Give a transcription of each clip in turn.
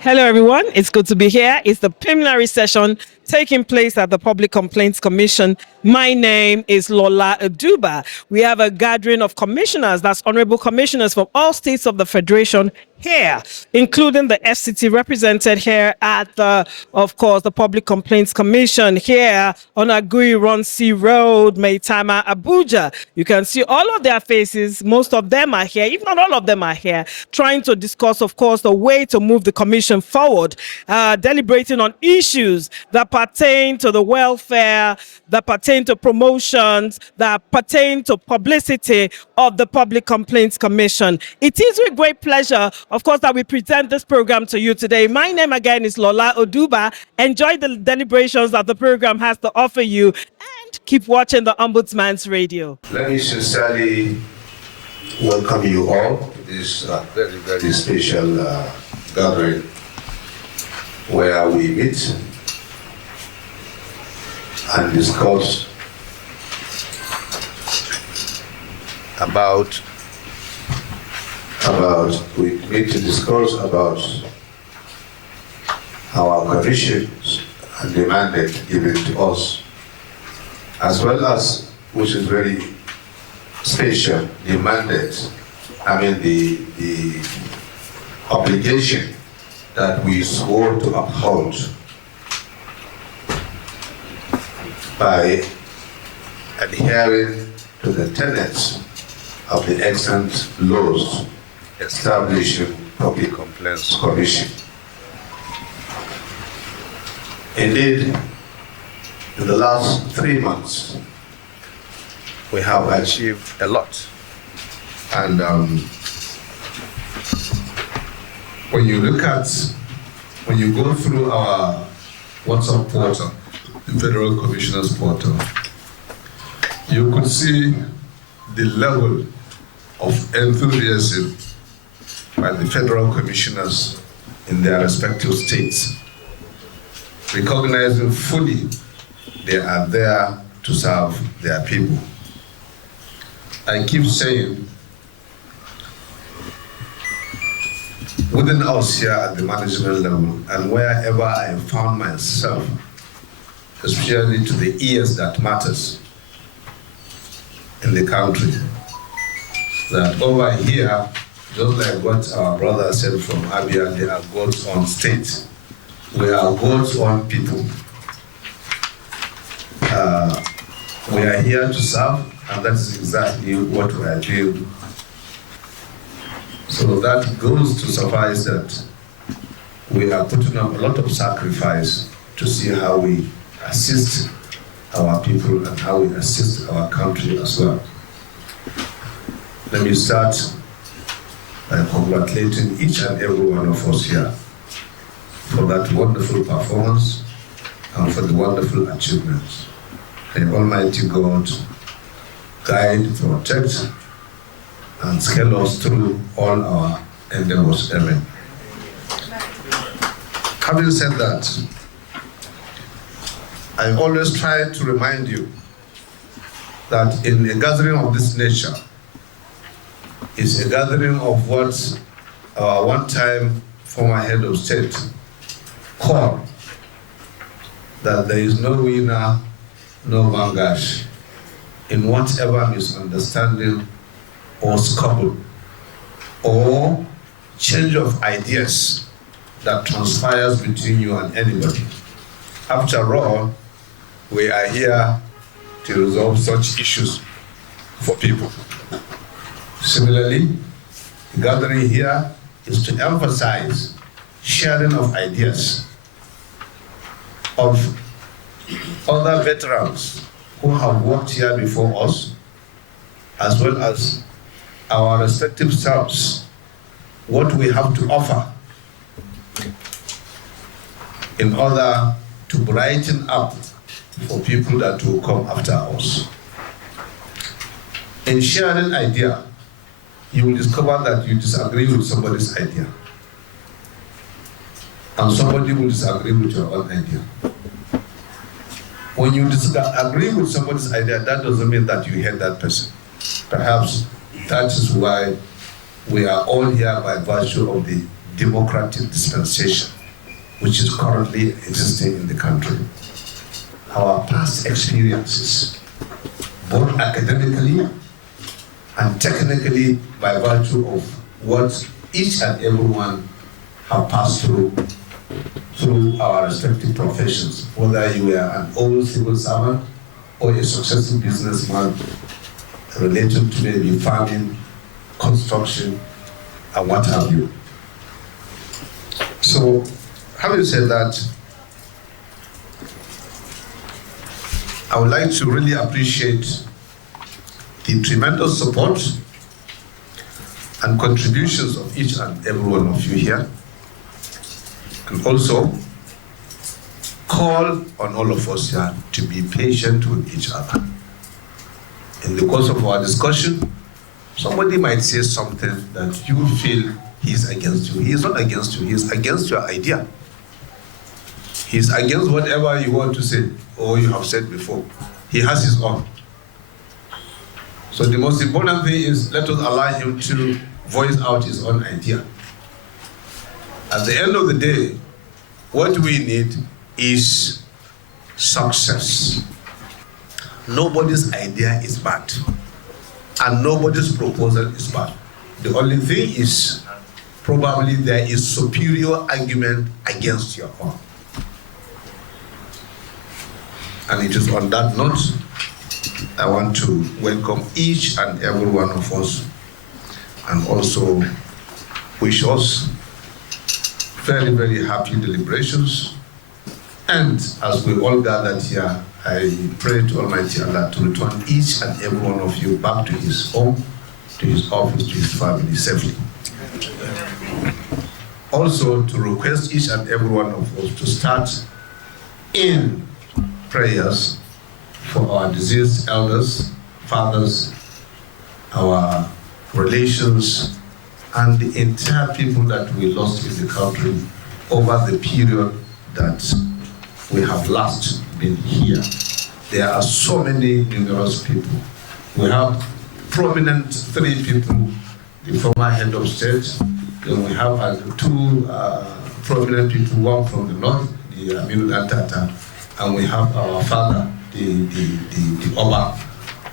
Hello, everyone. It's good to be here. It's the Plenary session taking place at the Public Complaints Commission. My name is Lola Aduba. We have a gathering of commissioners, that's honorable commissioners from all states of the Federation here, including the FCT represented here at of course, the Public Complaints Commission here on Agui Ronsi Road, Maitama, Abuja. You can see all of their faces. Most of them are here, if not all of them are here, trying to discuss, of course, the way to move the commission forward, deliberating on issues that pertain to the welfare, that pertain to promotions, that pertain to publicity of the Public Complaints Commission. It is with great pleasure, of course, that we present this program to you today. My name again is Lola Oduba. Enjoy the deliberations that the program has to offer you and keep watching the Ombudsman's Radio. Let me sincerely welcome you all to this very, very special gathering where we meet and discuss about our conditions and the mandate given to us, as well as, which is very special, the mandate, the obligation that we swore to uphold by adhering to the tenets of the excellent laws establishing Public Complaints Commission. Indeed, in the last 3 months, we have achieved a lot. And when you go through our WhatsApp portal, the Federal Commissioners portal, you could see the level of enthusiasm by the Federal Commissioners in their respective states, recognizing fully they are there to serve their people. I keep saying, within us here at the management level, and wherever I found myself, especially to the ears that matters in the country, that over here, just like what our brother said from Abia, they are God's own state. We are God's own people. We are here to serve, and that is exactly what we are doing. So that goes to suffice that we are putting up a lot of sacrifice to see how we assist our people and how we assist our country as well. Let me start by congratulating each and every one of us here for that wonderful performance and for the wonderful achievements. May Almighty God guide, protect, and scale us through all our endeavors. Amen. Having said that, I always try to remind you that in a gathering of this nature, it's a gathering of what our one-time former head of state called that there is no winner, no vanguard in whatever misunderstanding or squabble or change of ideas that transpires between you and anybody. After all, we are here to resolve such issues for people. Similarly, the gathering here is to emphasize sharing of ideas of other veterans who have worked here before us, as well as our respective selves, what we have to offer in order to brighten up for people that will come after us. In sharing idea, you will discover that you disagree with somebody's idea, and somebody will disagree with your own idea. When you disagree with somebody's idea, that doesn't mean that you hate that person. Perhaps that is why we are all here by virtue of the democratic dispensation which is currently existing in the country. Our past experiences, both academically and technically, by virtue of what each and everyone have passed through our respective professions, whether you are an old civil servant or a successful businessman related to maybe farming, construction, and what have you. So, having said that, I would like to really appreciate the tremendous support and contributions of each and every one of you here, and also call on all of us here to be patient with each other. In the course of our discussion, somebody might say something that you feel he's against you. He is not against you, he is against your idea. He is against whatever you want to say or you have said before. He has his own. So the most important thing is let us allow him to voice out his own idea. At the end of the day, what we need is success. Nobody's idea is bad, and nobody's proposal is bad. The only thing is probably there is superior argument against your own. And it is on that note I want to welcome each and every one of us and also wish us very, very happy deliberations. And as we all gathered here, I pray to Almighty Allah to return each and every one of you back to his home, to his office, to his family safely. Also to request each and every one of us to start in prayers for our deceased elders, fathers, our relations, and the entire people that we lost in the country over the period that we have last been here. There are so many numerous people. We have prominent 3 people, the former head of state, then we have 2 prominent people, one from the north, the Aminu Antata, and we have our father, the Oba,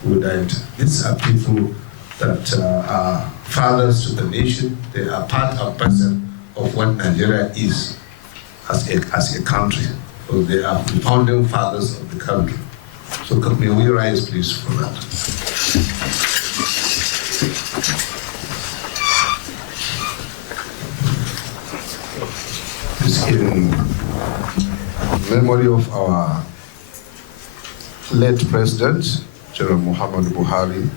who died. These are people that are fathers to the nation. They are part and parcel of what Nigeria is as a country. So they are the founding fathers of the country. So may we rise, please, for that. It's in memory of our late President, General Muhammad Buhari,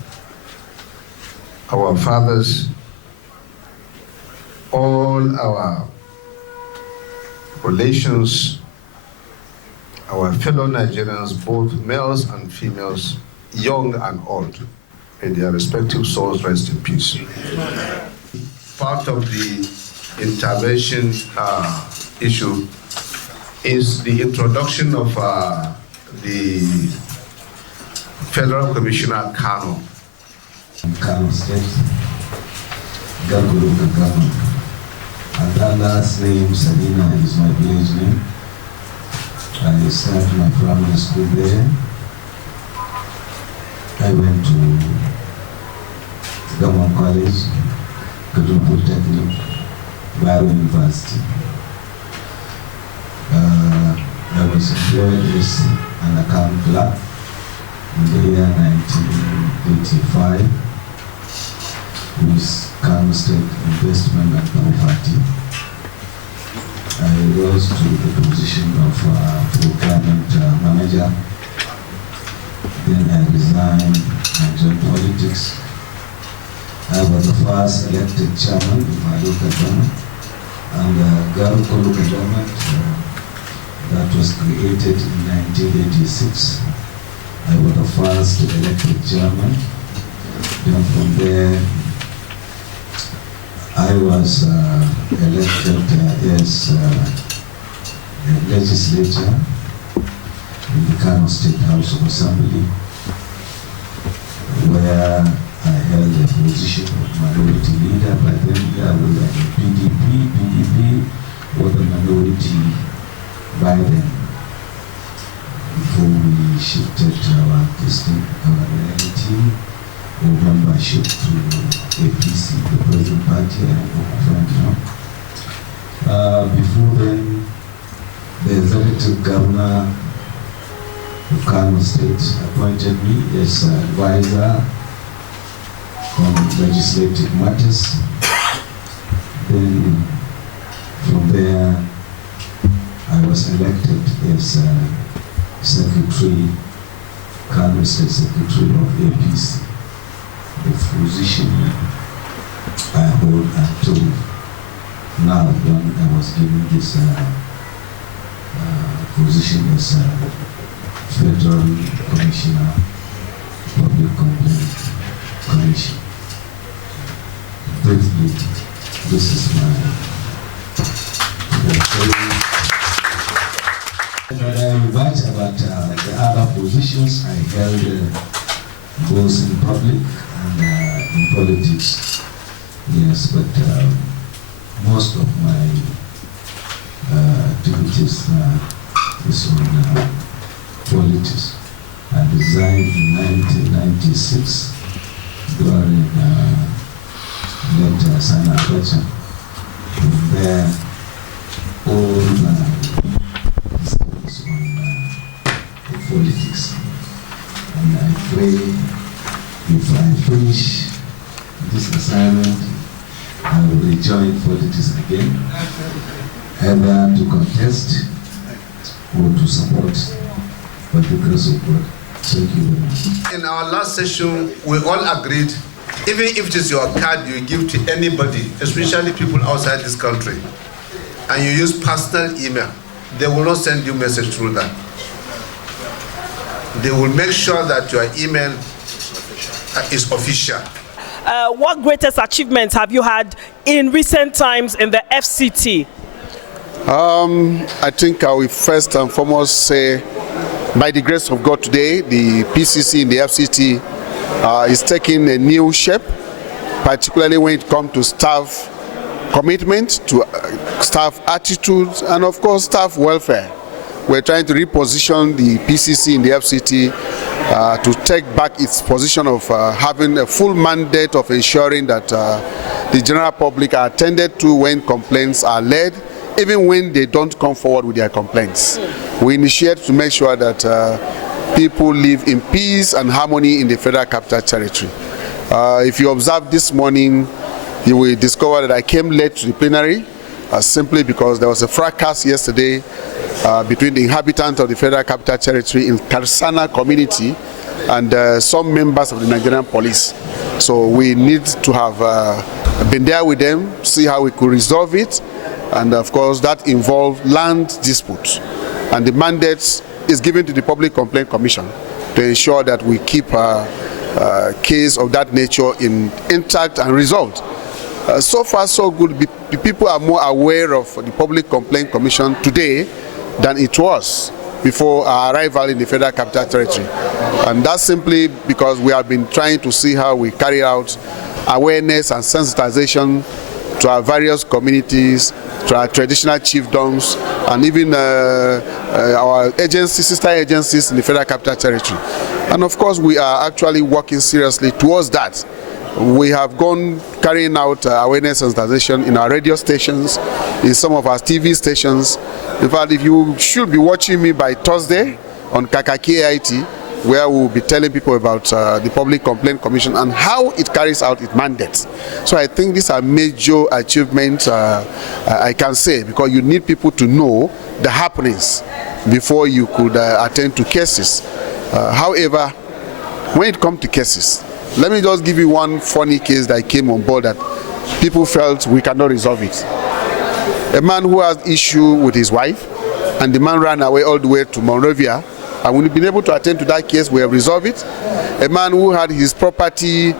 our fathers, all our relations, our fellow Nigerians, both males and females, young and old. May their respective souls rest in peace. Part of the intervention issue is the introduction of the Federal Commissioner Kano. Kano State, Gaguluka Government. And that last name, Sabina, is my village name. I started my primary school there. I went to Government College, Kaduna Polytechnic, Bayero University. I was employed as an account clerk in the year 1985 with Kano State Investment and Property. I rose to the position of procurement manager. Then I resigned and joined politics. I was the first elected chairman of my local government, and Garuko local government that was created in 1986. I was the first elected chairman. Then from there, I was elected as a legislator in the Kano State House of Assembly, where I held the position of minority leader, but then there was a PDP. PDP was the minority by then. Before we shifted our reality or membership to APC, the present party I am before then, the executive governor of Kano State appointed me as advisor on legislative matters. Then from there, I was elected as secretary, Kano State Secretary of APC, the position I hold until now when I was given this position as Federal Commissioner, Public Complaint Commission. Briefly, this is my when I write about the other positions I held both in public and in politics. Yes, but most of my activities is on politics. I resigned in 1996 during Dr. Sana Abacha. From there, all discourse on politics. And I pray if I finish this assignment, I will rejoin politics again, either to contest or to support by the grace of God. Thank you very much. In our last session, we all agreed, even if it is your card you give to anybody, especially people outside this country, and you use personal email, they will not send you message through that. They will make sure that your email is official. What greatest achievements have you had in recent times in the FCT? I think I will first and foremost say, by the grace of God today, the PCC in the FCT is taking a new shape, particularly when it comes to staff commitment, to staff attitudes, and of course staff welfare. We're trying to reposition the PCC in the FCT to take back its position of having a full mandate of ensuring that the general public are attended to when complaints are led, even when they don't come forward with their complaints. We initiate to make sure that people live in peace and harmony in the Federal Capital Territory. If you observe this morning, you will discover that I came late to the plenary simply because there was a fracas yesterday between the inhabitants of the Federal Capital Territory in Karsana community and some members of the Nigerian police. So we need to have been there with them, see how we could resolve it, and of course that involved land disputes. And the mandate is given to the Public Complaint Commission to ensure that we keep a case of that nature intact and resolved. So far so good. The people are more aware of the Public Complaint Commission today than it was before our arrival in the Federal Capital Territory. And that's simply because we have been trying to see how we carry out awareness and sensitization to our various communities, to our traditional chiefdoms, and even our agencies, sister agencies in the Federal Capital Territory. And of course, we are actually working seriously towards that. We have gone carrying out awareness sensitization in our radio stations, in some of our TV stations. In fact, if you should be watching me by Thursday on Kakaki AIT, where we'll be telling people about the Public Complaint Commission and how it carries out its mandates. So I think these are major achievements I can say, because you need people to know the happenings before you could attend to cases. However, when it comes to cases, let me just give you one funny case that came on board that people felt we cannot resolve it. A man who has issue with his wife, and the man ran away all the way to Monrovia, and we've been able to attend to that case. We have resolved it. A man who had his property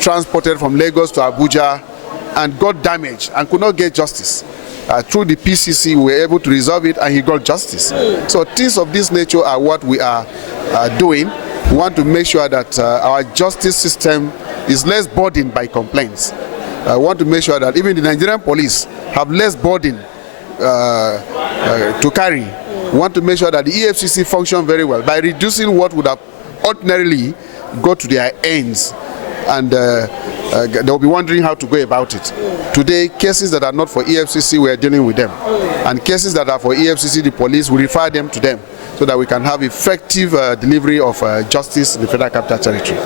transported from Lagos to Abuja and got damaged and could not get justice. Through the PCC, we were able to resolve it and he got justice. So things of this nature are what we are doing. We want to make sure that our justice system is less burdened by complaints. I want to make sure that even the Nigerian police have less burden to carry. We want to make sure that the EFCC function very well by reducing what would have ordinarily go to their ends, and they'll be wondering how to go about it. Today, cases that are not for EFCC, we are dealing with them, and cases that are for EFCC, the police will refer them to them, so that we can have effective delivery of justice in the Federal Capital Territory.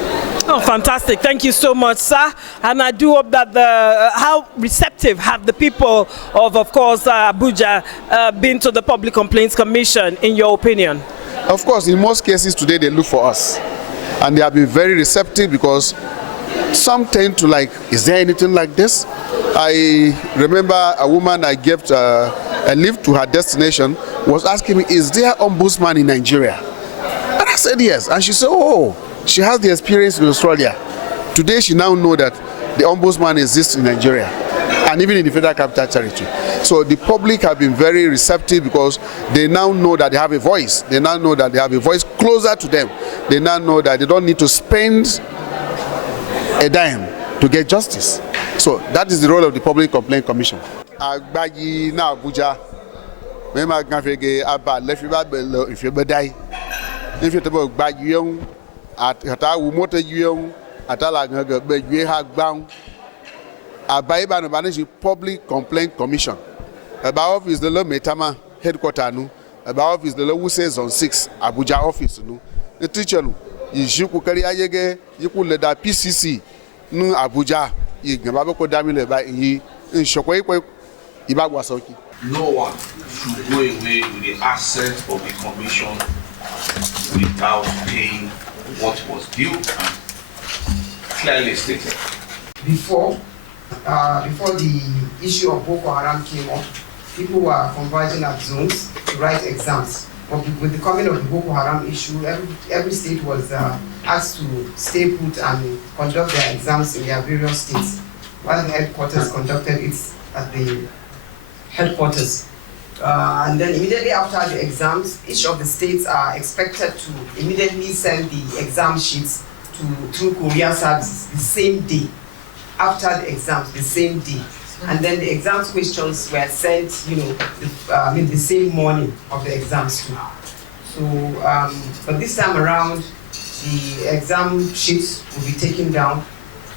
Oh, fantastic. Thank you so much, sir. And I do hope that how receptive have the people of course, Abuja been to the Public Complaints Commission, in your opinion? Of course, in most cases today, they look for us. And they have been very receptive, because some tend to like, is there anything like this? I remember a woman I gave a lift to her destination was asking me, is there ombudsman in Nigeria? And I said yes. And she said, oh, she has the experience in Australia. Today she now knows that the ombudsman exists in Nigeria and even in the Federal Capital Territory. So the public have been very receptive, because they now know that they have a voice. They now know that they have a voice closer to them. They now know that they don't need to spend a dime to get justice. So that is the role of the Public Complaint Commission. Agbaji na Abuja, mema ganfege aba lefiba belo ifebedai. Ifetebo gbaji yon ata wumote yon atala ganga bejuye ha gbaun. Abaiba no manage Public Complaint Commission. About office the lo Metama headquarter nu. About office the lo Wuse Zone 6 Abuja office nu. The teacher nu iju ku kari ayege yiku leda PCC nu Abuja. No one should go away with the asset of the commission without paying what was due and clearly stated. Before the issue of Boko Haram came up, people were converging at zones to write exams. But with the coming of the Boko Haram issue, every state was asked to stay put and conduct their exams in their various states, while the headquarters conducted it at the headquarters. And then immediately after the exams, each of the states are expected to immediately send the exam sheets through courier services the same day. After the exams, the same day. And then the exam questions were sent, the same morning of the exams too. So, but this time around, the exam sheets will be taken down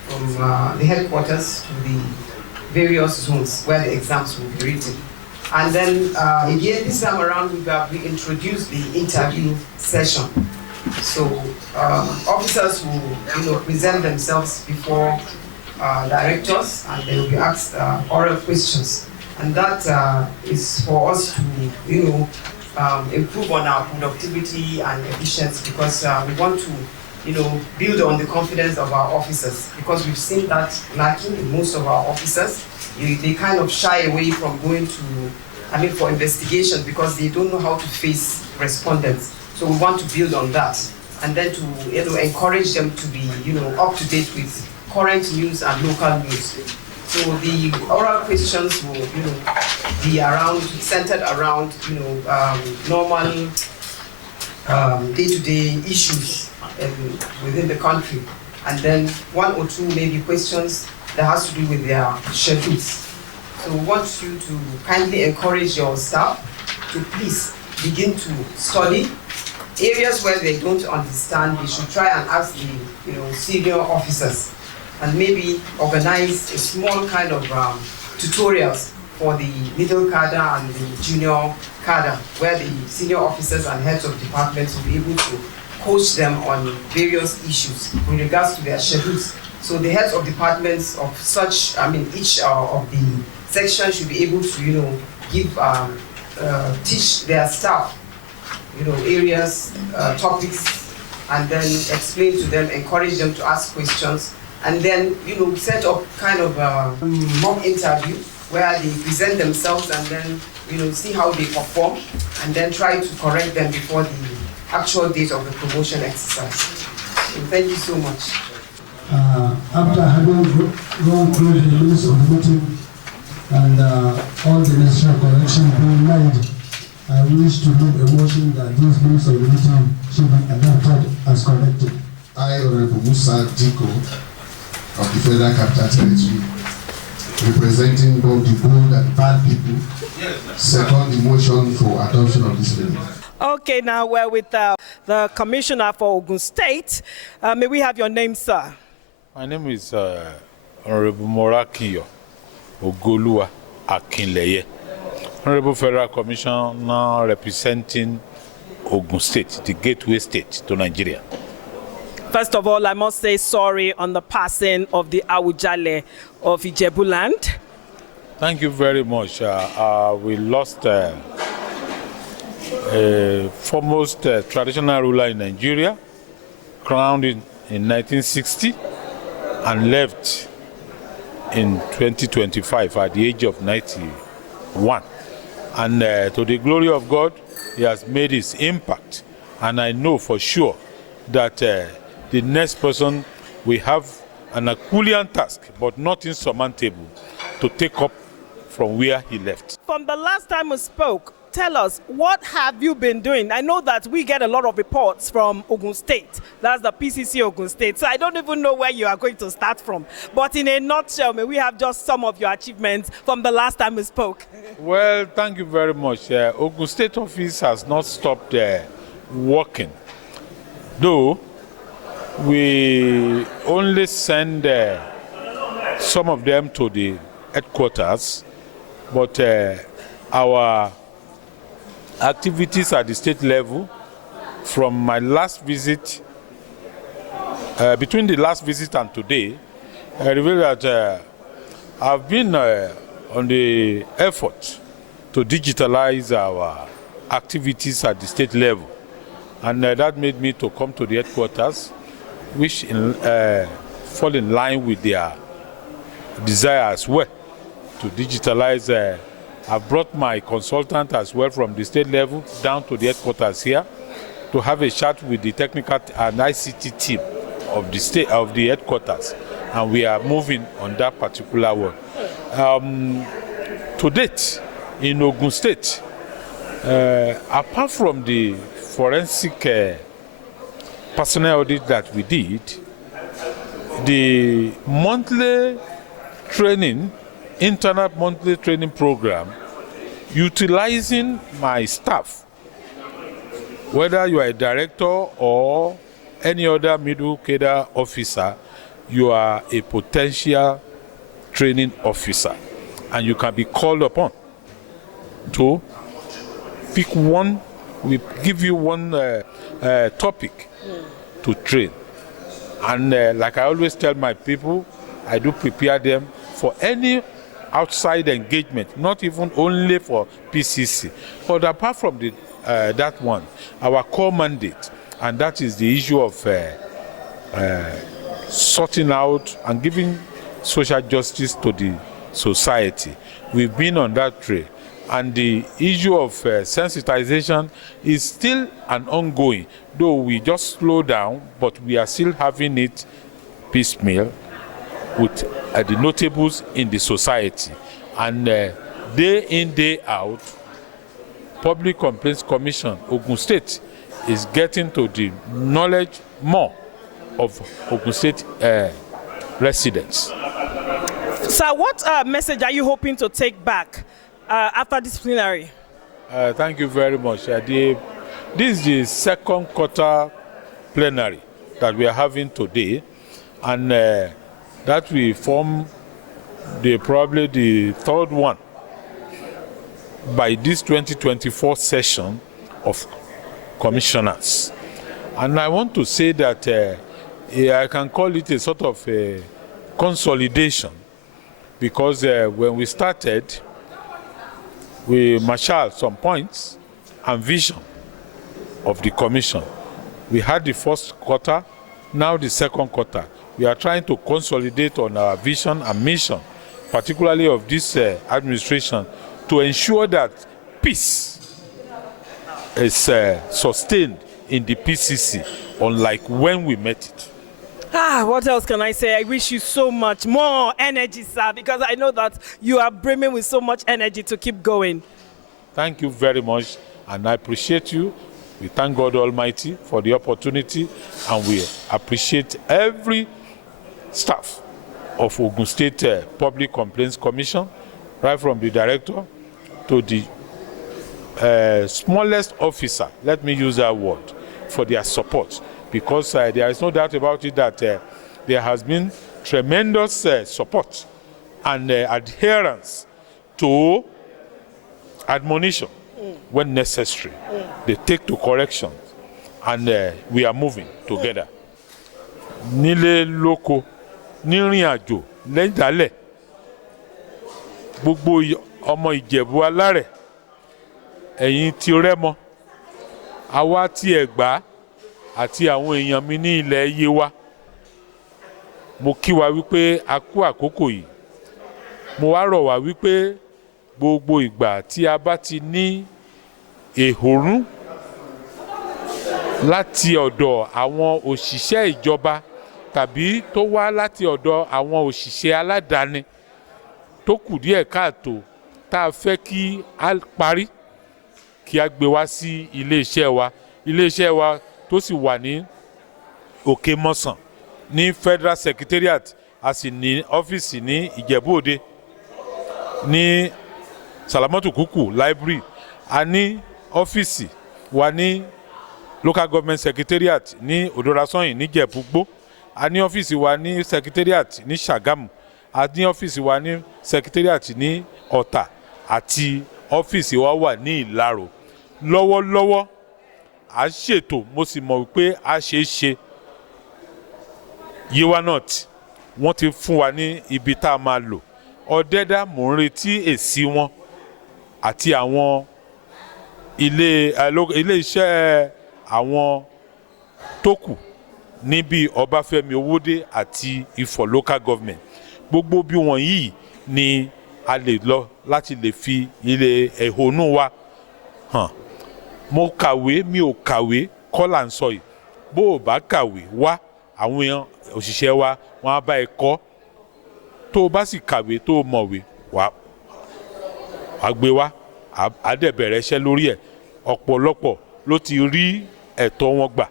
from the headquarters to the various zones where the exams will be written. And then again, this time around, we introduced the interview session. So officers will, present themselves before directors, and they will be asked oral questions, and that is for us to improve on our productivity and efficiency, because we want to build on the confidence of our officers, because we've seen that lacking in most of our officers. They kind of shy away from going to for investigations, because they don't know how to face respondents. So we want to build on that, and then to encourage them to be up to date with current news and local news. So the oral questions will be centered around normal day-to-day issues within the country, and then one or two maybe questions that has to do with their schedules. So we want you to kindly encourage your staff to please begin to study areas where they don't understand. They should try and ask the senior officers, and maybe organize a small kind of tutorials for the middle cadre and the junior cadre, where the senior officers and heads of departments will be able to coach them on various issues with regards to their schedules. So the heads of departments of such, each of the sections should be able to, give, teach their staff, areas, topics, and then explain to them, encourage them to ask questions, and then, set up kind of a mock interview where they present themselves and then, see how they perform, and then try to correct them before the actual date of the promotion exercise. So thank you so much. After having gone through the minutes of the meeting and all the necessary corrections being made, I wish to make a motion that these minutes of the meeting should be adopted as corrected. I, Honorable Musa Diko, of the Federal Capital Territory, representing both the good and bad people, second the motion for adoption of this bill. Okay, now we're with the Commissioner for Ogun State. May we have your name, sir? My name is Honorable Morakiyo Ogolua Akinleye, Honorable Federal Commissioner representing Ogun State, the gateway state to Nigeria. First of all, I must say sorry on the passing of the Awujale of Ijebuland. Thank you very much. We lost a foremost traditional ruler in Nigeria, crowned in 1960 and left in 2025 at the age of 91. And to the glory of God, he has made his impact. And I know for sure that the next person will have an Herculean task, but not insurmountable, to take up from where he left. From the last time we spoke, tell us, what have you been doing? I know that we get a lot of reports from Ogun State. That's the PCC Ogun State. So I don't even know where you are going to start from. But in a nutshell, may we have just some of your achievements from the last time we spoke? Well, thank you very much. Ogun State office has not stopped working. Though we only send some of them to the headquarters, but our activities at the state level, from my last visit, between the last visit and today, I reveal that I've been on the effort to digitalize our activities at the state level. And that made me to come to the headquarters, which fall in line with their desire as well to digitalize. I've brought my consultant as well from the state level down to the headquarters here to have a chat with the technical and ICT team of the state, of the headquarters, and we are moving on that particular one. To date, in Ogun State, apart from the forensic personnel audit that we did, the monthly training, internal monthly training program, utilizing my staff, whether you are a director or any other middle cadre officer, you are a potential training officer, and you can be called upon to pick one. We give you one topic to train, and like I always tell my people, I do prepare them for any outside engagement, not even only for PCC, but apart from the, that one, our core mandate, and that is the issue of sorting out and giving social justice to the society. We've been on that trail, and the issue of sensitization is still an ongoing, though we just slow down, but we are still having it piecemeal with the notables in the society. And day in, day out, Public Complaints Commission, Ogun State, is getting to the knowledge more of Ogun State residents. Sir, what message are you hoping to take back after this plenary? Thank you very much. This is the second quarter plenary that we are having today, and that will form probably the third one by this 2024 session of commissioners. And I want to say that I can call it a sort of a consolidation, because when we started, we marshaled some points and vision of the commission. We had the first quarter, now the second quarter. We are trying to consolidate on our vision and mission, particularly of this administration, to ensure that peace is sustained in the PCC, unlike when we met it. What else can I say? I wish you so much more energy, sir, because I know that you are brimming with so much energy to keep going. Thank you very much, and I appreciate you. We thank God Almighty for the opportunity, and we appreciate every staff of Ogun State Public Complaints Commission, right from the director to the smallest officer, let me use that word, for their support, because there is no doubt about it that there has been tremendous support and adherence to admonition when necessary. They take to correction, and we are moving together. Nílé lóko, nírìn àjò, lẹ́dàálẹ̀, gbogbo ọmọ Ìjẹ̀bú alárẹ̀, ẹ̀yin ti Rẹ́mọ, àwa ti Ẹ̀gbá àti àwọn èèyàn mi ní ilẹ̀ Yewa. Mo kí wa wípé a kú àkókò yìí. Mo wá rọ̀ wá wípé gbogbo ìgbà tí a bá ti ní èhónú láti ọ̀dọ̀ àwọn òṣìṣẹ́ ìjọba tàbí tó wá láti ọ̀dọ̀ àwọn òṣìṣẹ́ aládàáni tó kù díẹ̀ káàtó tá a fẹ́ kí a parí, kí a gbé wá sí ilé-iṣẹ́ wa tó sì wà ní Òkè Mọ́sàn ní Federal Secretariat, a sì ní ọ́fíìsì ní Ìjẹ̀bú-Òde ní Salamatu Kuku Library, a ní ọ́fíìsì wa ní Local Government Secretariat ní Odorasọ́yìn ní Ìjẹ̀bú-Gbó, a ní ọ́fíìsì wa ní Secretariat ní Ṣàgámù, a ní ọ́fíìsì wa ní Secretariat ní Ọ̀tà, àti ọ́fíìsì wa wà ní Ìlaró. Lọ́wọ́lọ́wọ́ a ṣètò, mo sì mọ̀ wípé a ṣe é ṣe. Yewa North wọ́n ti fún wa ní ibi tá a máa lò. Ọ̀dẹ́dá mò ń retí èsì wọn àti àwọn ilé-iṣẹ́ àwọn tó kù níbi Ọbáfẹ́mi Owódé àti Ifọ̀ Local Government. Gbogbo bí wọ̀nyí ni a lè lọ láti lè fi ilé ẹ̀hónú wa hàn. Mo kàwé, mi ò kàwé, kọ́ là ń sọ yìí. Bó o bá kàwé wá, àwọn èèyàn òṣìṣẹ́ wa wọ́n á bá ẹ kọ́. Tó o bá sì kàwé tó o mọ̀wé wá gbé wá, á dẹ̀ bẹ̀rẹ̀ iṣẹ́ lórí ẹ̀. Ọ̀pọ̀lọpọ̀ ló ti rí ẹ̀tọ́ wọn gbà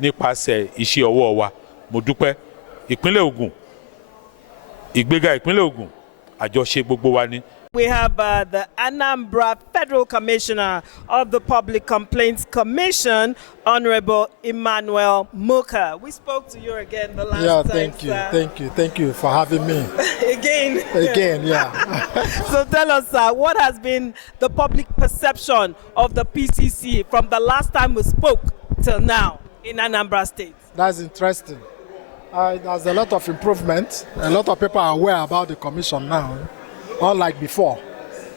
nípasẹ̀ iṣẹ́ ọwọ́ wa. Mo dúpẹ́. Ìpínlẹ̀ Ògùn, ìgbéga ìpínlẹ̀ Ògùn, àjọṣe gbogbo wa ni. We have the Anambra Federal Commissioner of the Public Complaints Commission, Honorable Emmanuel Muka. We spoke to you again the last time. Thank you for having me. Again, yeah. So tell us, what has been the public perception of the PCC from the last time we spoke till now in Anambra State? That's interesting. There's a lot of improvement. A lot of people are aware about the commission now, unlike before.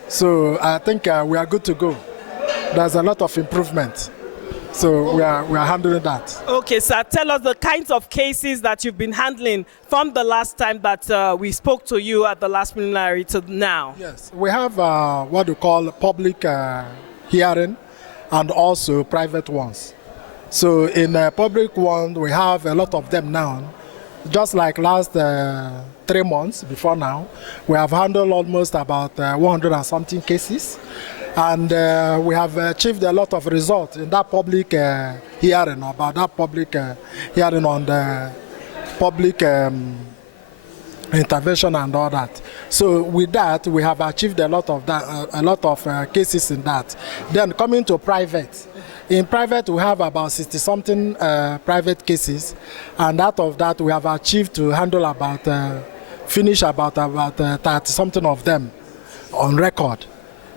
So I think we are good to go. There's a lot of improvement. So we are handling that. Okay, sir. Tell us the kinds of cases that you've been handling from the last time that we spoke to you at the last plenary to now. Yes, we have what we call public hearing and also private ones. So in public one, we have a lot of them now. Just like last 3 months before now, we have handled almost about 100 and something cases. And we have achieved a lot of results in that public hearing, about that public hearing on the public intervention and all that. So with that, we have achieved a lot of that, a lot of cases in that. Then coming to private. In private, we have about 60-something private cases, and out of that, we have achieved to handle about, finish about 30-something of them on record.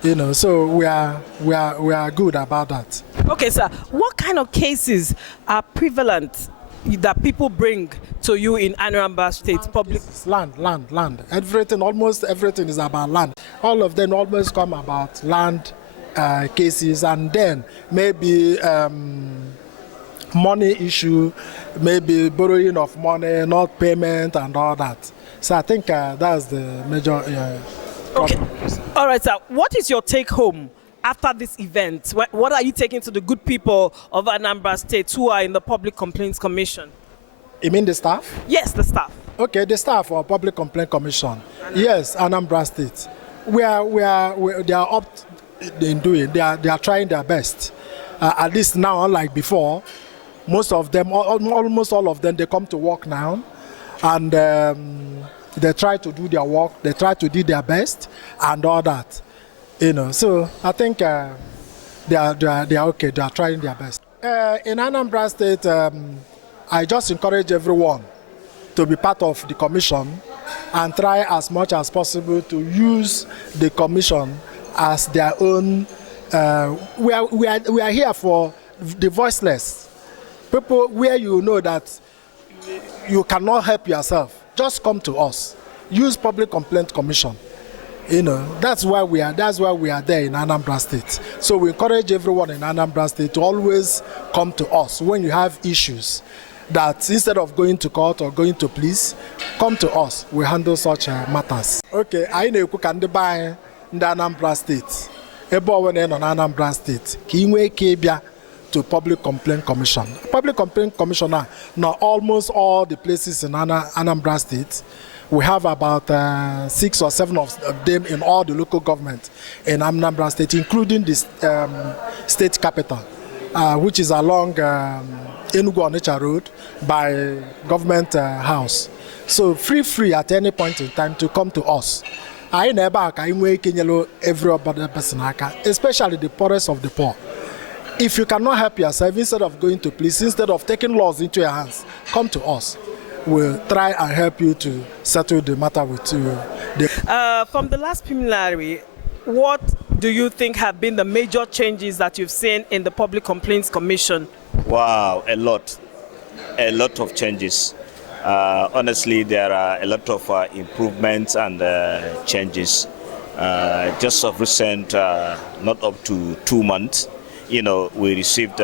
You know, so we are good about that. Okay, sir. What kind of cases are prevalent that people bring to you in Anambra State public? Land. Everything, almost everything is about land. All of them almost come about land cases, and then maybe money issue, maybe borrowing of money, not payment, and all that. So I think that's the major. Okay. All right, sir. What is your take home after this event? What are you taking to the good people of Anambra State who are in the Public Complaints Commission? You mean the staff? Yes, the staff. Okay, the staff of Public Complaint Commission. Yes, Anambra State. They are up in doing. They are trying their best. At least now, unlike before, most of them, almost all of them, they come to work now, and They try to do their work, they try to do their best, and all that. So I think they are okay. They are trying their best. In Anambra State, I just encourage everyone to be part of the commission and try as much as possible to use the commission as their own. We are here for the voiceless people, where you know that you cannot help yourself. Just come to us. Use Public Complaint Commission. That's why we are. That's why we are there in Anambra State. So we encourage everyone in Anambra State to always come to us when you have issues. That instead of going to court or going to police, come to us. We handle such matters. Okay, I know you can buy in the Anambra State. Everyone in Anambra State. Ki to Public Complaint Commission. Public Complaint Commissioner, now almost all the places in Anambra State, we have about 6 or 7 of them in all the local government in Anambra State, including the state capital, which is along Enugu-Onitsha Road by Government House. So free at any point in time to come to us. I never every other person, especially the poorest of the poor. If you cannot help yourself, instead of going to police, instead of taking laws into your hands, come to us. We'll try and help you to settle the matter with you. From the last plenary, what do you think have been the major changes that you've seen in the Public Complaints Commission? Wow, a lot of changes. Honestly, there are a lot of improvements and changes. Just of recent, not up to 2 months, we received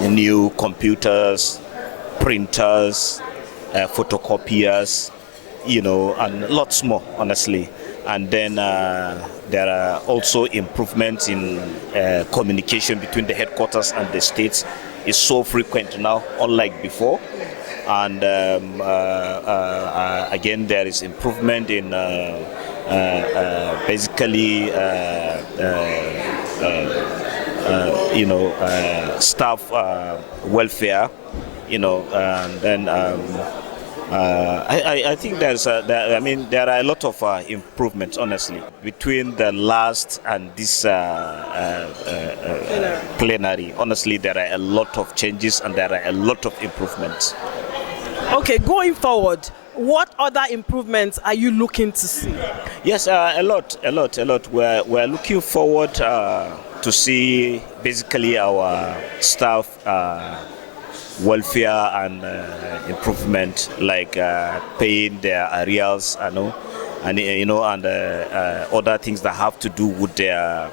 new computers, printers, photocopiers, and lots more, honestly. And then there are also improvements in communication between the headquarters and the states. It's so frequent now, unlike before. And again, there is improvement in basically staff welfare, and then I think there are a lot of improvements, honestly, between the last and this plenary. Honestly, there are a lot of changes and there are a lot of improvements. Okay, going forward, what other improvements are you looking to see? Yes, a lot. We're looking forward to see basically our staff welfare and improvement, like paying their arrears, and other things that have to do with their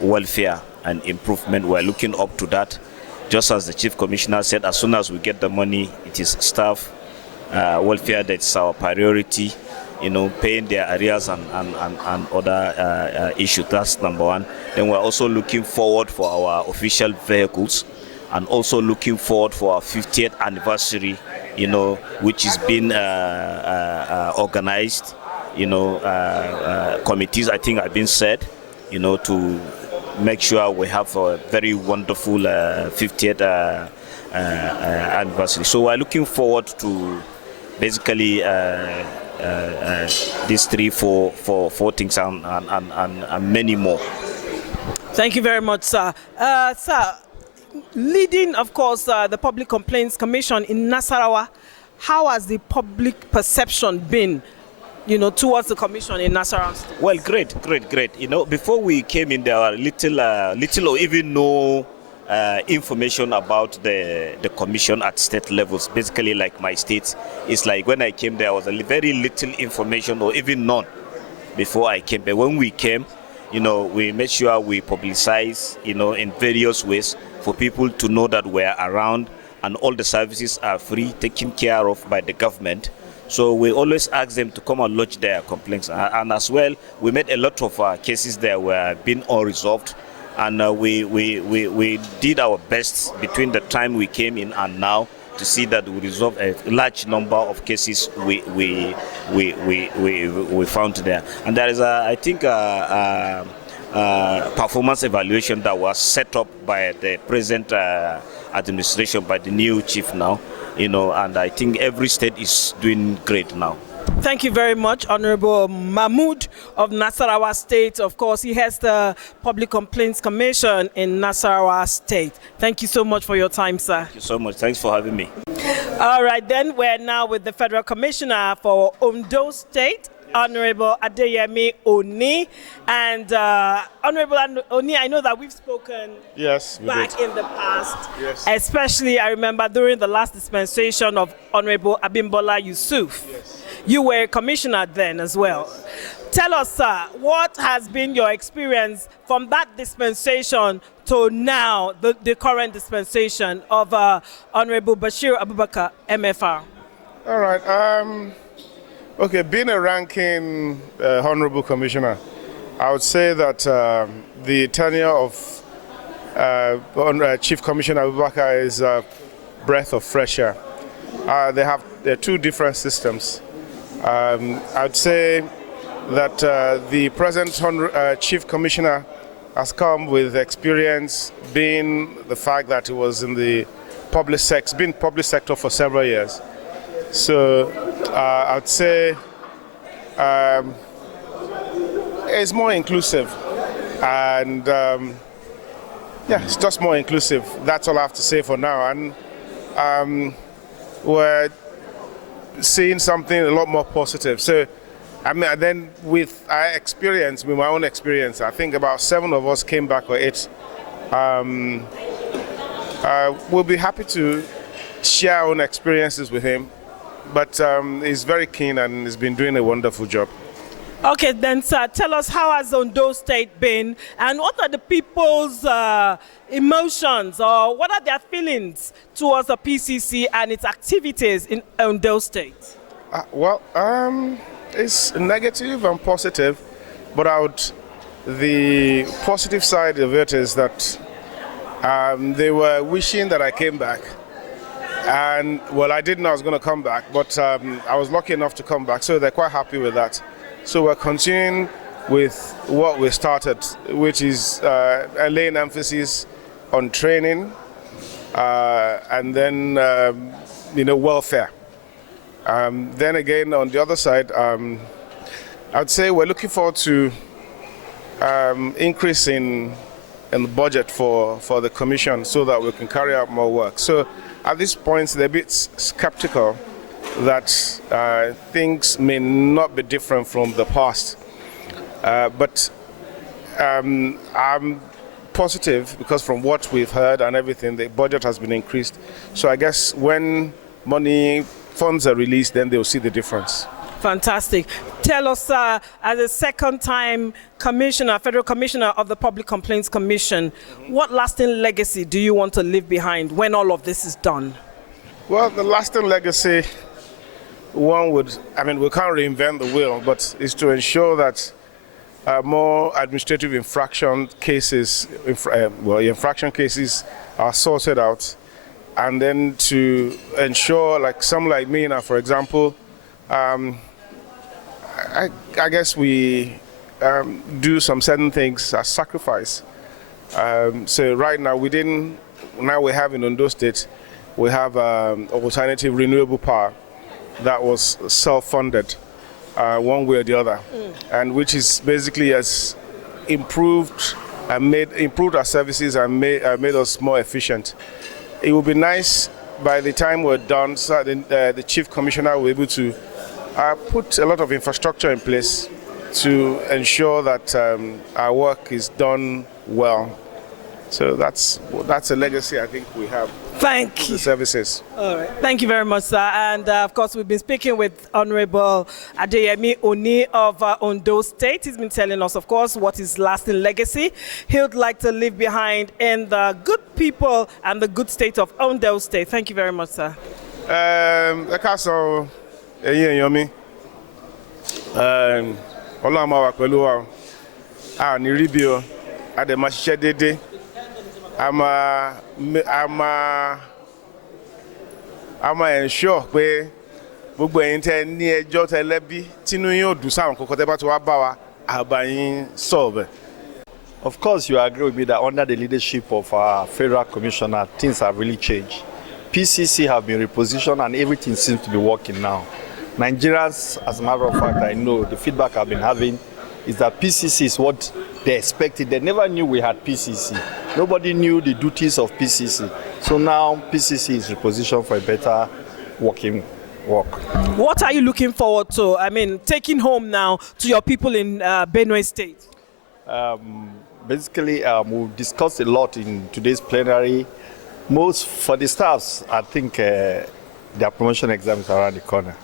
welfare and improvement. We're looking up to that. Just as the Chief Commissioner said, as soon as we get the money, it is staff welfare that's our priority. Paying their arrears and other issues. That's number one. Then we're also looking forward for our official vehicles, and also looking forward for our 50th anniversary, which is being organized. Committees, I think, have been set, to make sure we have a very wonderful 50th anniversary. So we're looking forward to basically these 4 things and many more. Thank you very much, sir. Sir, leading, of course, the Public Complaints Commission in Nasarawa, how has the public perception been, towards the commission in Nasarawa State? Well, great. Before we came in, there were little or even no information about the commission at state levels. Basically, like my state, it's like when I came, there was very little information or even none before I came. But when we came, we made sure we publicize, in various ways for people to know that we're around and all the services are free, taken care of by the government. So we always ask them to come and lodge their complaints. And as well, we made a lot of cases that were being unresolved. And we did our best between the time we came in and now to see that we resolve a large number of cases we found there. And there is, I think, performance evaluation that was set up by the present administration, by the new chief now, and I think every state is doing great now. Thank you very much, Honorable Mahmood of Nasarawa State. Of course, he has the Public Complaints Commission in Nasarawa State. Thank you so much for your time, sir. Thank you so much. Thanks for having me. All right, then we're now with the Federal Commissioner for Ondo State, Honorable Adeyemi Oni. And Honorable Oni, I know that we've spoken back in the past, especially I remember during the last dispensation of Honorable Abimbola Yusuf. You were a commissioner then as well. Tell us, sir, what has been your experience from that dispensation to now, the current dispensation of Honorable Bashir Abubakar, MFR? All right. Okay, being a ranking honorable commissioner, I would say that the tenure of Chief Commissioner Abubakar is a breath of fresh air. There are two different systems. I would say that the present Chief Commissioner has come with experience, being the fact that he was in the public sector for several years. So I would say it's more inclusive, and it's just more inclusive. That's all I have to say for now. And we're seeing something a lot more positive. So, I mean, then with my own experience, I think about 7 of us came back, or 8. We'll be happy to share our own experiences with him, but he's very keen and he's been doing a wonderful job. Okay, then, sir, tell us, how has Ondo State been, and what are the people's emotions, or what are their feelings towards the PCC and its activities in Ondo State? It's negative and positive, but the positive side of it is that they were wishing that I came back. And, well, I didn't know I was going to come back, but I was lucky enough to come back, so they're quite happy with that. So we're continuing with what we started, which is laying emphasis on training and then, welfare. Then again, on the other side, I'd say we're looking forward to increasing in the budget for the commission so that we can carry out more work. So at this point, they're a bit skeptical that things may not be different from the past. But I'm positive because from what we've heard and everything, the budget has been increased. So I guess when funds are released, then they'll see the difference. Fantastic. Tell us, as a second-time Federal Commissioner of the Public Complaints Commission, what lasting legacy do you want to leave behind when all of this is done? Well, the lasting legacy, we can't reinvent the wheel, but is to ensure that more administrative infraction cases are sorted out, and then to ensure, like me now, for example, I guess we do some certain things as sacrifice. So right now we have in Ondo State, we have alternative renewable power that was self-funded one way or the other, and which is basically has improved our services and made us more efficient. It would be nice by the time we're done, so the Chief Commissioner will be able to put a lot of infrastructure in place to ensure that our work is done well. So that's a legacy I think we have. Thank you. The services. All right. Thank you very much, sir. And of course, we've been speaking with Honorable Adeyemi Oni of Ondo State. He's been telling us, of course, what his lasting legacy he would like to leave behind in the good people and the good state of Ondo State. Thank you very much, sir. I'm ensure pé gbogbo ẹ̀yin tẹ́ ní ẹjọ́ tẹ́ lẹ́bi tínú yín ò dùn sáwọn kọ̀ọ̀kan tẹ́ bá ti wá bá wa àbá yín solve. Of course, you agree with me that under the leadership of our federal commissioner, things have really changed. PCC have been repositioned and everything seems to be working now. Nigerians, as a matter of fact, I know the feedback I've been having is that PCC is what they expected. They never knew we had PCC. Nobody knew the duties of PCC. So now PCC is repositioned for a better working work. What are you looking forward to? I mean, taking home now to your people in Benue State? Basically, we've discussed a lot in today's plenary. Most for the staffs, I think their promotion exams are around the corner.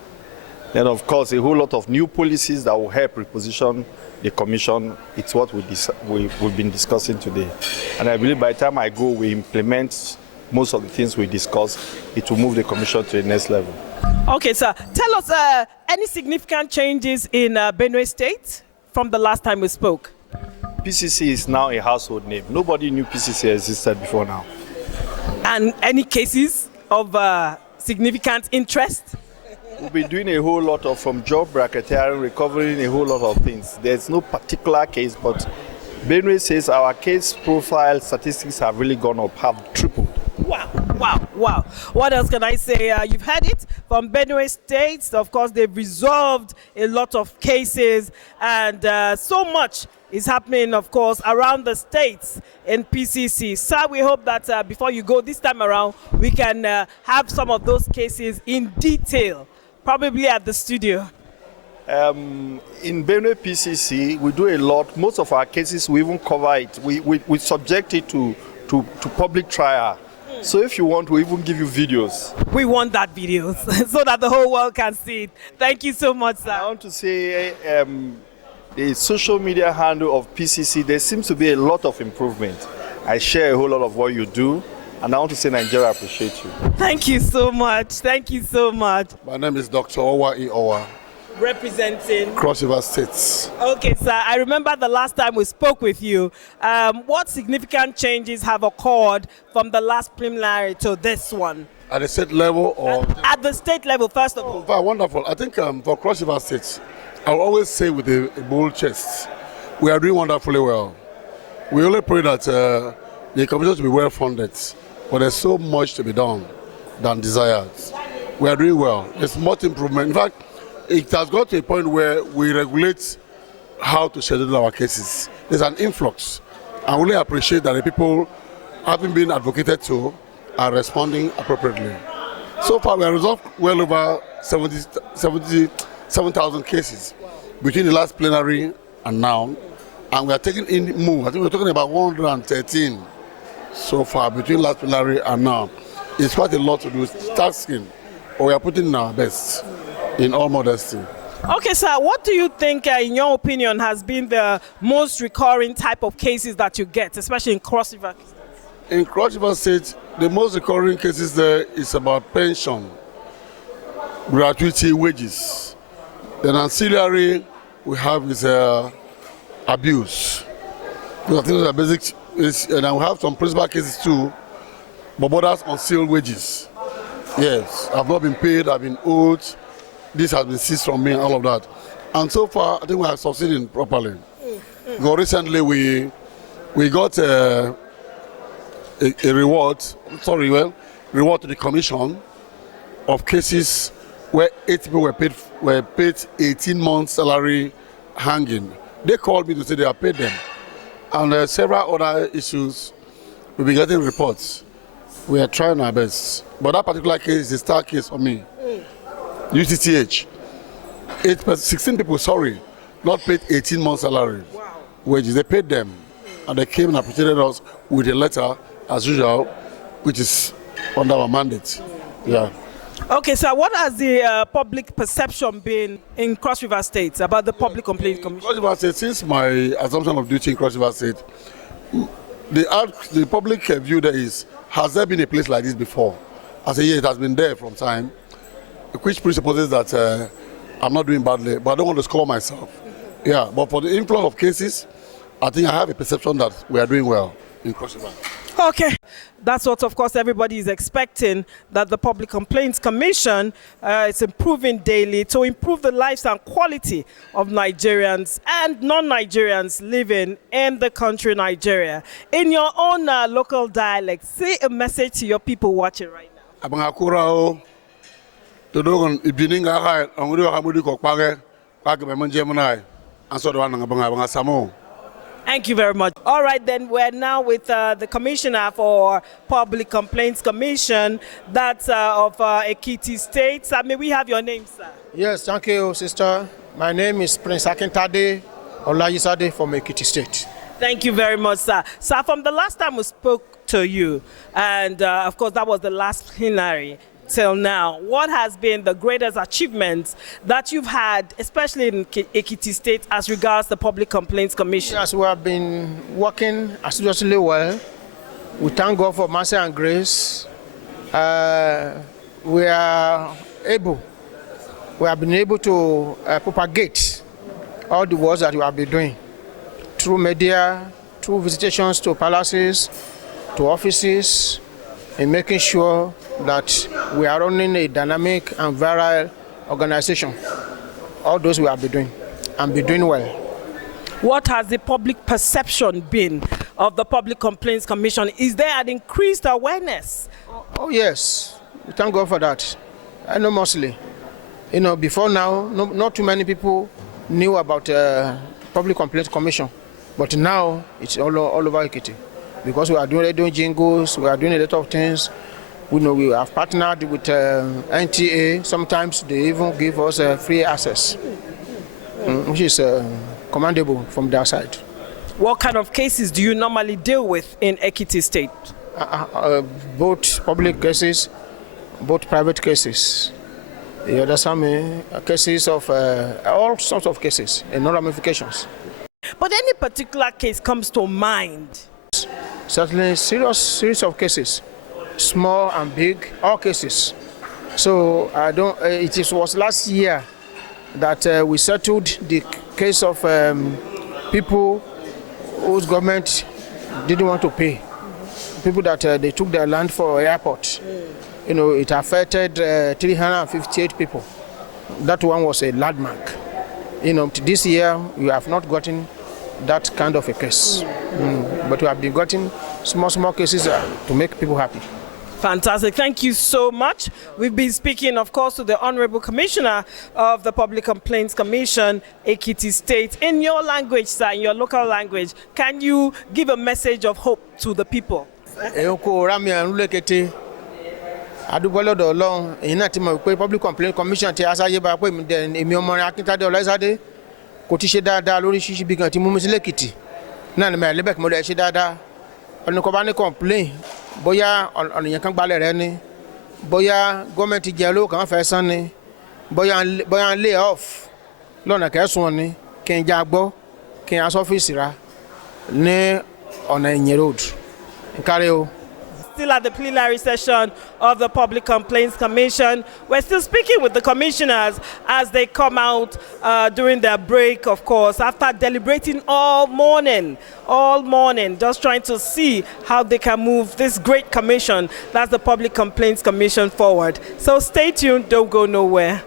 Then, of course, a whole lot of new policies that will help reposition the commission. It's what we've been discussing today. And I believe by the time I go, we implement most of the things we discuss. It will move the commission to the next level. Okay, sir. Tell us any significant changes in Benue State from the last time we spoke? PCC is now a household name. Nobody knew PCC existed before now. And any cases of significant interest? We'll be doing a whole lot of from job bracketeering, recovering a whole lot of things. There's no particular case, but Benue says our case profile statistics have really gone up, have tripled. Wow, wow, wow. What else can I say? You've heard it from Benue State. Of course, they've resolved a lot of cases, and so much is happening, of course, around the states in PCC. Sir, we hope that before you go this time around, we can have some of those cases in detail, probably at the studio. In Benue PCC, we do a lot. Most of our cases, we even cover it. We subject it to public trial. So if you want, we even give you videos. We want that videos so that the whole world can see it. Thank you so much, sir. I want to say the social media handle of PCC, there seems to be a lot of improvement. I share a whole lot of what you do, and I want to say Nigeria appreciate you. Thank you so much. Thank you so much. My name is Dr. Owa E. Owa, representing Cross River States. Okay, sir. I remember the last time we spoke with you. What significant changes have occurred from the last preliminary to this one? At the state level or? At the state level, first of all. Oh, wonderful. I think for Cross River States, I will always say with a bold chest, we are doing wonderfully well. We only pray that the commission to be well funded, but there's so much to be done than desired. We are doing well. There's much improvement. In fact, it has got to a point where we regulate how to schedule our cases. There's an influx. I really appreciate that the people having been advocated to are responding appropriately. So far, we have resolved well over 7,000 cases between the last plenary and now. And we are taking in more. I think we're talking about 113 so far between last plenary and now. It's quite a lot to do. Tasking, but we are putting in our best. In all modesty. Okay, sir, what do you think, in your opinion, has been the most recurring type of cases that you get, especially in Cross River? In Cross River State, the most recurring cases there is about pension, gratuity, wages. The ancillary we have is abuse. Those are things that are basic, and we have some principal cases too, but borders on sealed wages. Yes, I've not been paid, I've been owed. This has been seized from me and all of that. And so far, I think we are succeeding properly. Because recently we got a reward to the commission of cases where 8 people were paid 18 months salary hanging. They called me to say they have paid them. And several other issues, we'll be getting reports. We are trying our best. But that particular case is a star case for me. UTTH, 16 people, not paid 18 months salary wages. They paid them, and they came and appreciated us with a letter, as usual, which is under our mandate. Yeah. Okay, so what has the public perception been in Cross River State about the Public Complaints Commission? Cross River State, since my assumption of duty in Cross River State, the public view there is, has there been a place like this before? I say, yeah, it has been there from time. Which presupposes that I'm not doing badly, but I don't want to score myself. Yeah, but for the inflow of cases, I think I have a perception that we are doing well in Cross River. Okay, that's what, of course, everybody is expecting, that the Public Complaints Commission is improving daily to improve the lives and quality of Nigerians and non-Nigerians living in the country Nigeria. In your own local dialect, say a message to your people watching right now. Abangakura Todogon ibininga kai anguri wakamudi kokpage kwake bemonje munai ansodo wananga banga samo. Thank you very much. All right, then we're now with the Commissioner for Public Complaints Commission, that's of Ekiti State. May we have your name, sir? Yes, thank you, sister. My name is Prince Akintade Olayisade from Ekiti State. Thank you very much, sir. Sir, from the last time we spoke to you, and of course that was the last plenary, till now, what has been the greatest achievements that you've had, especially in Ekiti State, as regards the Public Complaints Commission? Yes, we have been working assiduously well. We thank God for mercy and grace. We have been able to propagate all the works that we have been doing through media, through visitations to palaces, to offices, in making sure that we are running a dynamic and virile organization. All those we have been doing and be doing well. What has the public perception been of the Public Complaints Commission? Is there an increased awareness? Oh yes, we thank God for that. I know mostly. You know, before now, not too many people knew about Public Complaints Commission, but now it's all over Ekiti. Because we are doing jingles, we are doing a lot of things. We know we have partnered with NTA. Sometimes they even give us free access, which is commendable from their side. What kind of cases do you normally deal with in Ekiti State? Both public cases, both private cases. You understand me? Cases of all sorts of cases and no ramifications. But any particular case comes to mind? Certainly, series of cases, small and big, all cases. So it was last year that we settled the case of people whose government didn't want to pay. People that they took their land for airport. You know, it affected 358 people. That one was a landmark. You know, this year we have not gotten that kind of a case. But we have been getting small cases to make people happy. Fantastic. Thank you so much. We've been speaking, of course, to the Honorable Commissioner of the Public Complaints Commission, Ekiti State. In your language, sir, in your local language, can you give a message of hope to the people? Public Complaints Commission kò ti ṣe dáadáa lórí ṣíṣí bí gan tí mú mi sí lẹ́kìtì náà ni mẹ́rin lẹ́bẹ̀ẹ́ kí mo lè ṣe dáadáa ọ̀nà kan bá ní complain bóyá ọ̀nìyàn kan gbalẹ̀ rẹ ni bóyá gọ́ọ̀mẹ̀ntì jẹ́ olówó kan fẹ́ san ni bóyá ń lay off lọ́nà kẹsùn ni kí n já gbọ́ kí n aṣọ ọ́fíìsì ra ní ọ̀nà ìyẹn road nkárí o. Still at the plenary session of the Public Complaints Commission. We're still speaking with the commissioners as they come out during their break, of course, after deliberating all morning, just trying to see how they can move this great commission, that's the Public Complaints Commission, forward. So stay tuned, don't go nowhere.